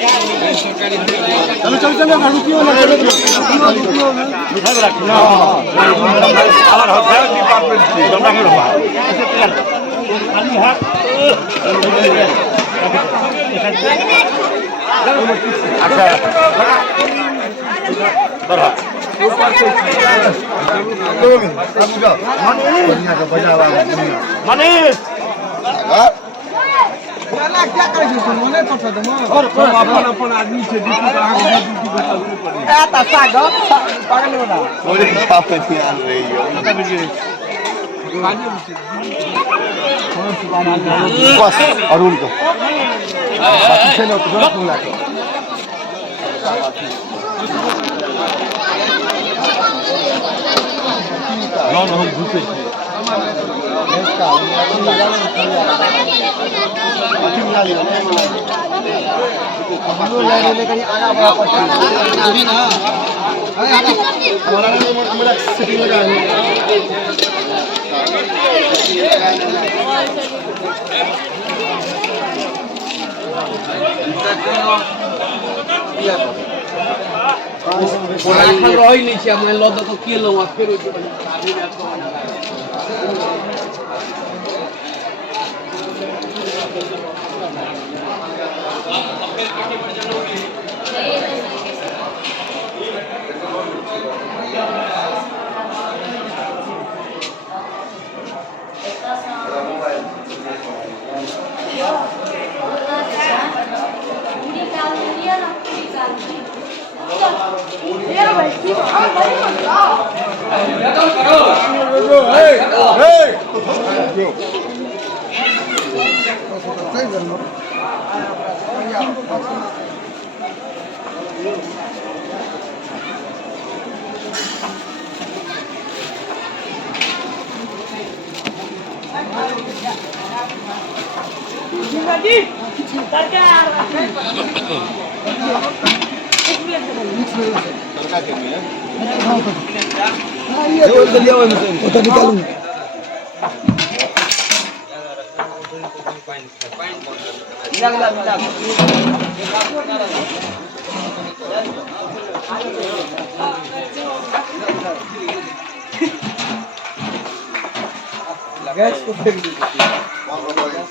चलो चलो चलो रुकियो ना मिठाई रख ना आवर होता है डिपार्टमेंट की हमरा के रहा खाली हाथ अच्छा बड़ा लोग समझो दुनिया का बजावा मनीष ना क्या करे छी मने तो छ दम और अपन अपन आदमी छे ड्यूटी कहां के ड्यूटी बता दे पड़ी ए त साग पागल हो ना थोड़ी खाप ध्यान रही हो मतलब ये बस अरुण को बाकी छे न तो गलत बोला के ना हम घुसे इसका अभी मिला लिया हम लोग लाइन लेकर आना बड़ा पड़ता अभी ना अरे आना हमारा सिटी में जाए पूरा खान रही नहीं छे मैं लद को के लवा फेर गैस को फेंक दीजिए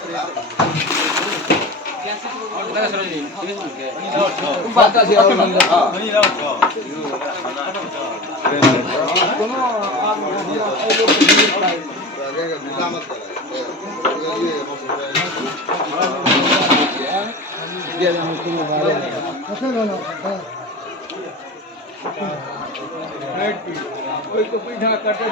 कोई तो पीछा करते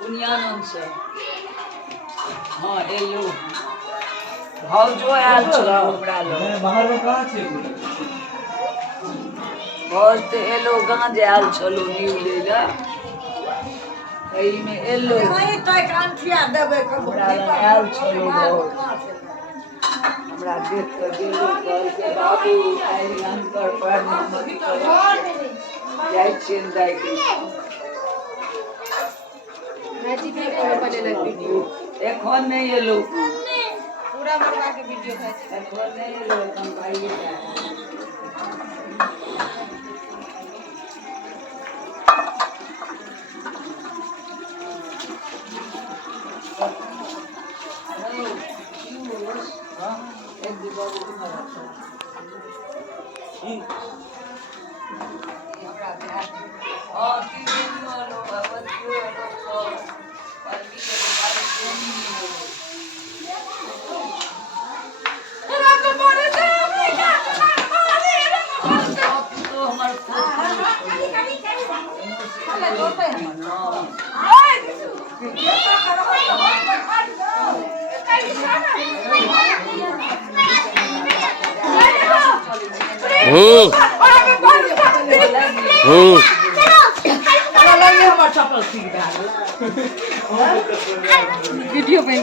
पुनियानंद से हां एलो भाव जो आयल छला हमरा लो बाहर में कहां छे बहुत एलो गांज आयल छलो न्यू लेला एई में एलो नहीं तो कांठिया देबे हमरा आयल छलो हमरा देख के गेलो कहल के बाबू आई अंकर पर नंबर जाय छेन जाय के एखन नहीं एलो पूरा मरवा के वीडियो खाई एखन नहीं एलो हम भाई वीडियो बन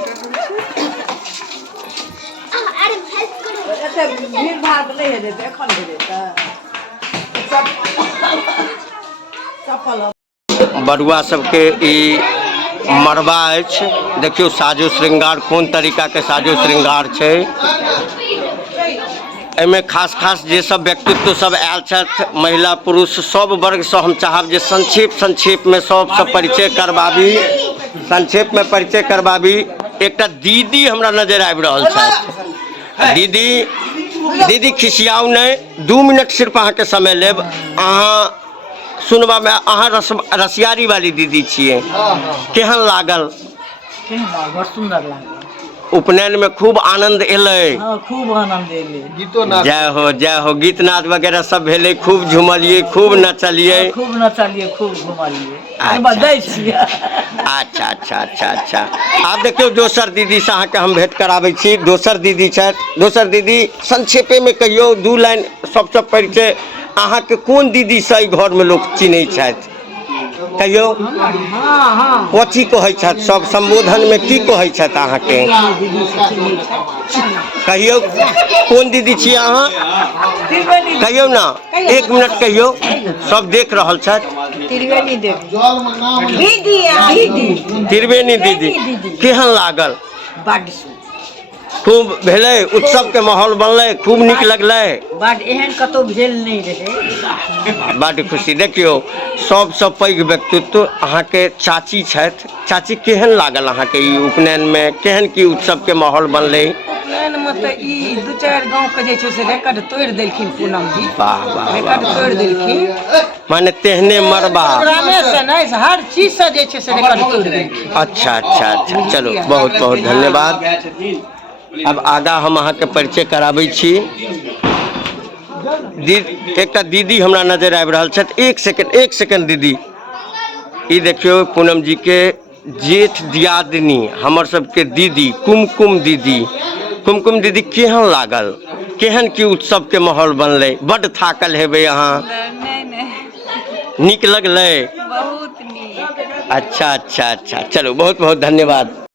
भीड़ भाड़ नहीं है देते एखन दे देता बरुआ सबके ई मरबा अछि देखियो साजो श्रृंगार कोन तरीका के साजो श्रृंगार छै एमे खास खास जे सब व्यक्तित्व सब आयल छथि महिला पुरुष सब वर्ग से हम चाहब जे संक्षेप में सबसे परिचय करबाबी संक्षेप में परिचय करबाबी एकटा दीदी हमरा नजर आबि रहल छथि दीदी खिसियाउ नहीं 2 मिनट सिर्फ अहाँ के समय लेब अहाँ सुनबा में अहाँ रसियारी वाली दीदी छिए केहन लागल बड़ सुंदर लागल उपनयन में खूब आनंद एलै खूब आनंद एलै गीतो नाद जय हो गीत नाद वगैरह सब भेलै खूब झुमलिए खूब नचलिए खूब घुमलिए बधाई छियै अच्छा आब देखियो दोसर दीदी से अहाँ के हम भेंट कराबै छी दोसर दीदी छथि दोसर दीदी संक्षेपे में कहियो 2 लाइन सबसे परिचय अहाँ के कोन दीदी से घर में लोग चिन्है छथि कहियो कथी कहै छथि सब संबोधन में की कहै छथि अहाँ के कहियो कोन दीदी छी अहाँ कहियो ना 1 मिनट कहियो सब देख रहल छथि त्रिवेणी दीदी केहन लागल खूब भेलै उत्सव के माहौल बनलै खूब निक लगलै बड एहन कतौ भेल नहीं रहे बड़ खुशी देखियो सबसे पैघ व्यक्तित्व अहाँ के चाची छथि चाची केहन लागल अहाँ के ई उपनयन में केहन की उत्सव के माहौल बनलै उपनयन में तो ई 2-4 गांव के जे छै से रेकॉर्ड तोड़ देलखिन पूनम जी वाह रेकॉर्ड तोड़ देलखिन माने तेहने मरबा प्रोग्रामे से नहीं हर चीज से जे छै से रेकॉर्ड तोड़ देलखिन अच्छा चलो बहुत बहुत धन्यवाद अब आगा हम अहाँ के परिचय कराबै छी एकटा दीदी हमरा नजर आबि रहल छथि 1 सेकंड दीदी ई देखियो पूनम जी के जेठ दियादनी हमर सबके दीदी कुमकुम दीदी केहन लागल केहन की उत्सव के माहौल बनलै बड़ थाकल हेबै अहाँ नहीं नीक लगलै बहुत नीक अच्छा चलो बहुत बहुत धन्यवाद।